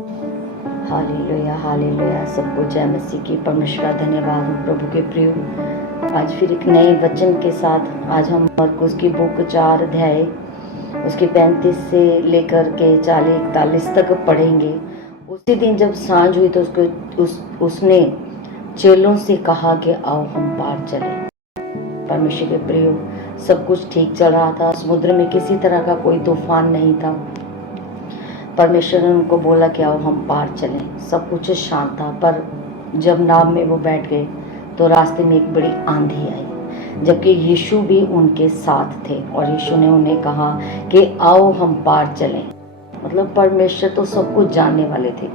Hallelujah hallelujah. सबको जय मसीह की। परमेश्वर का धन्यवाद हो। प्रभु के प्रिय, आज फिर एक नए वचन के साथ आज हम मरकुस की बुक 4 अध्याय उसके 35 से लेकर के 40-41 तक पढ़ेंगे। उसी दिन जब सांझ हुई तो उसने चेलों से कहा कि आओ हम पार चलें। परमेश्वर के प्रिय, सब कुछ ठीक चल रहा था। समुद्र में किसी तरह का कोई तूफान नहीं था। परमेश्वर ने उनको बोला कि आओ हम पार चलें। सब कुछ शांत था, पर जब नाव में वो बैठ गए तो रास्ते में एक बड़ी आंधी आई, जबकि यीशु भी उनके साथ थे। और यीशु ने उन्हें कहा कि आओ हम पार चलें। मतलब परमेश्वर तो सब कुछ जानने वाले थे।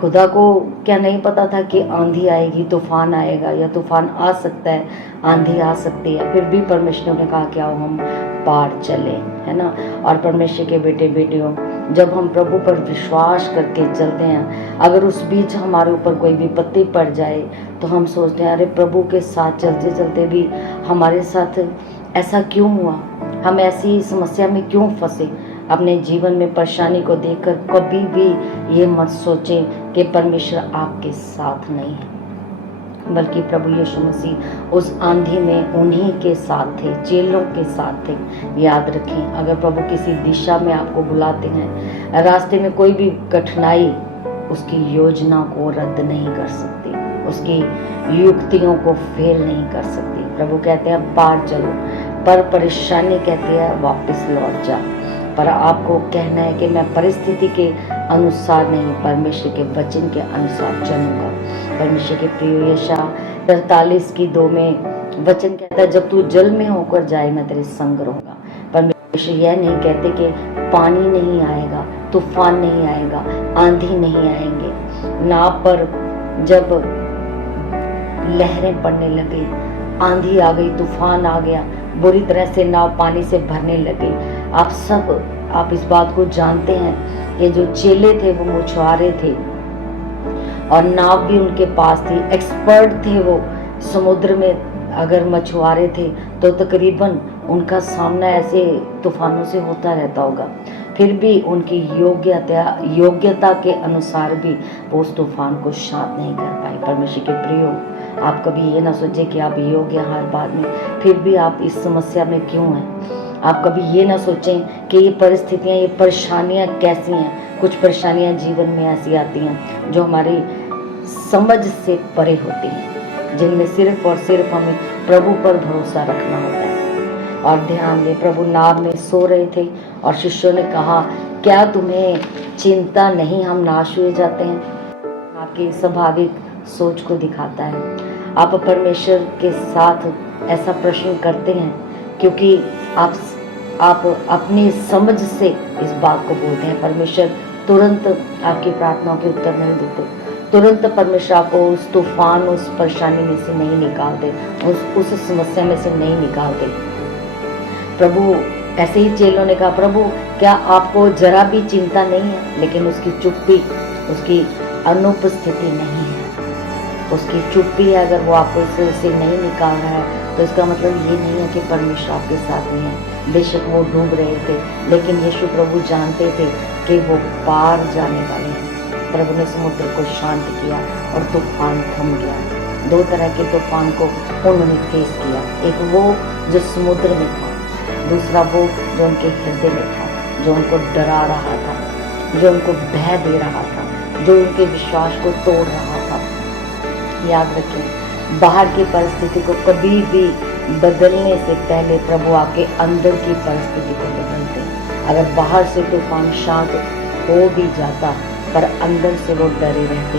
खुदा को क्या नहीं पता था कि आंधी आएगी, तूफान आएगा, या तूफान आ सकता है, आंधी आ सकती है। फिर भी परमेश्वर ने कहा कि आओ हम पार चलें, है ना। और परमेश्वर के बेटे बेटियों, जब हम प्रभु पर विश्वास करके चलते हैं, अगर उस बीच हमारे ऊपर कोई विपत्ति पड़ जाए तो हम सोचते हैं अरे प्रभु के साथ चलते चलते भी हमारे साथ ऐसा क्यों हुआ, हम ऐसी समस्या में क्यों फंसे। अपने जीवन में परेशानी को देखकर कभी भी ये मत सोचें कि परमेश्वर आपके साथ नहीं है, बल्कि प्रभु यीशु मसीह उस आंधी में उन्हीं के साथ थे, चेलों के साथ थे। याद रखें, अगर प्रभु किसी दिशा में आपको बुलाते हैं, रास्ते में कोई भी कठिनाई उसकी योजना को रद्द नहीं कर सकती, उसकी युक्तियों को फेल नहीं कर सकती। प्रभु कहते हैं पार चलो, पर परेशानी कहती है वापस लौट जा। पर आपको कहना है कि मैं परिस्थिति के अनुसार नहीं, परमेश्वर के वचन के अनुसार चलूंगा। परमेश्वर के प्रिय, यशायाह 43:2 में वचन कहता है जब तू जल में होकर जाए मैं तेरे संग रहूंगा। परमेश्वर यह नहीं कहते कि पानी नहीं आएगा, तूफान नहीं आएगा, आंधी नहीं आएंगे। नाव पर जब लहरें पड़ने लगी, आंधी आ गई, तूफान आ गया, बुरी तरह से नाव पानी से भरने लगी। आप इस बात को जानते हैं, ये जो चेले थे वो मछुआरे थे और नाव भी उनके पास थी, एक्सपर्ट थे वो समुद्र में। अगर मछुआरे थे तो तकरीबन उनका सामना ऐसे तूफानों से होता रहता होगा, फिर भी उनकी योग्यता के अनुसार भी वो उस तूफान को शांत नहीं कर पाए। परमेश्वर के प्रियो, आप कभी ये ना सोचें कि आप योग्य हैं हर बात में, फिर भी आप इस समस्या में क्यों हैं। आप कभी ये ना सोचें कि ये परिस्थितियाँ, ये परेशानियाँ कैसी हैं। कुछ परेशानियाँ जीवन में ऐसी आती हैं जो हमारी समझ से परे होती हैं, जिनमें सिर्फ और सिर्फ हमें प्रभु पर भरोसा रखना होता है। और ध्यान दें, प्रभु नाव में सो रहे थे और शिष्यों ने कहा क्या तुम्हें चिंता नहीं, हम नाश हुए जाते हैं। आपकी स्वाभाविक सोच को दिखाता है। आप परमेश्वर के साथ ऐसा प्रश्न करते हैं क्योंकि आप अपनी समझ से इस बात को बोलते हैं। परमेश्वर तुरंत आपकी प्रार्थनाओं के उत्तर नहीं देते, तुरंत परमेश्वर आपको उस तूफान, उस परेशानी में से नहीं निकालते, उस समस्या में से नहीं निकालते। प्रभु ऐसे ही चेलों ने कहा प्रभु क्या आपको जरा भी चिंता नहीं है, लेकिन उसकी चुप्पी, उसकी अनुपस्थिति नहीं है, उसकी चुप्पी है। अगर वो आपको इससे नहीं निकाल रहा है तो इसका मतलब ये नहीं है कि परमेश्वर आपके साथ नहीं है। बेशक वो डूब रहे थे, लेकिन यीशु प्रभु जानते थे कि वो पार जाने वाले हैं। प्रभु ने समुद्र को शांत किया और तूफान थम गया। 2 तरह के तूफान को उन्होंने फेस किया, एक वो जो समुद्र में था, दूसरा वो जो उनके हृदय में था, जो उनको डरा रहा था, जो उनको भय दे रहा था, जो उनके विश्वास को तोड़ रहा था। याद रखें, बाहर की परिस्थिति को कभी भी बदलने से पहले प्रभु आपके अंदर की परिस्थिति को बदलते हैं। अगर बाहर से तूफान शांत हो भी जाता पर अंदर से वो डरे रहते,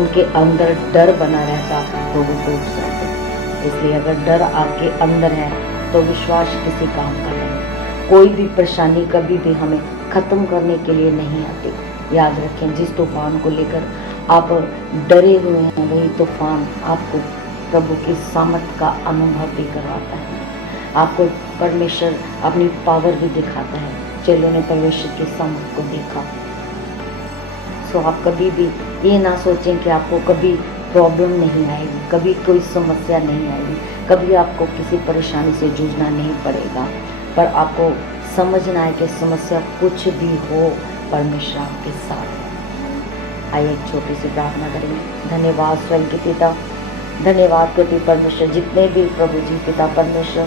उनके अंदर डर बना रहता तो वो टूट जाते। इसलिए अगर डर आपके अंदर है तो विश्वास किसी काम का नहीं। कोई भी परेशानी कभी भी हमें खत्म करने के लिए नहीं आती। याद रखें, जिस तूफान को लेकर आप डरे हुए हैं वही तूफान आपको प्रभु की सामर्थ का अनुभव भी करवाता है। आपको परमेश्वर अपनी पावर भी दिखाता है। चेलों ने परमेश्वर की सामर्थ को देखा। सो आप कभी भी ये ना सोचें कि आपको कभी प्रॉब्लम नहीं आएगी, कभी कोई समस्या नहीं आएगी, कभी आपको किसी परेशानी से जूझना नहीं पड़ेगा। पर आपको समझना है कि समस्या कुछ भी हो, परमेश्वर आपके साथ है। आइए एक छोटी सी प्रार्थना करेंगे। धन्यवाद स्वर्गीय पिता, धन्यवाद करती परमेश्वर, जितने भी प्रभु जी पिता परमेश्वर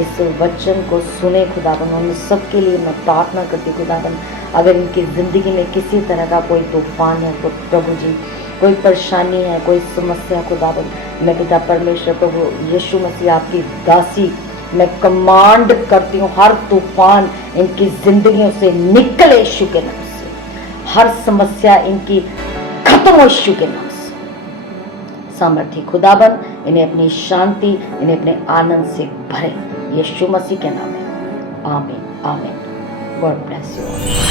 इस वचन को सुने खुदावन, उन सबके लिए मैं प्रार्थना करती खुदावन, अगर इनकी ज़िंदगी में किसी तरह का कोई तूफान है प्रभु जी, कोई परेशानी है, कोई समस्या खुदावन, मैं पिता परमेश्वर प्रभु यीशु मसीह आपकी दासी मैं कमांड करती हूँ, हर तूफान इनकी जिंदगियों से निकले यीशु के नाम से, हर समस्या इनकी खत्म हो यीशु के नाम से। सामर्थ्य खुदाबन इन्हें अपनी शांति, इन्हें अपने आनंद से भरे, यीशु मसीह के नाम में, आमीन आमीन। God bless you.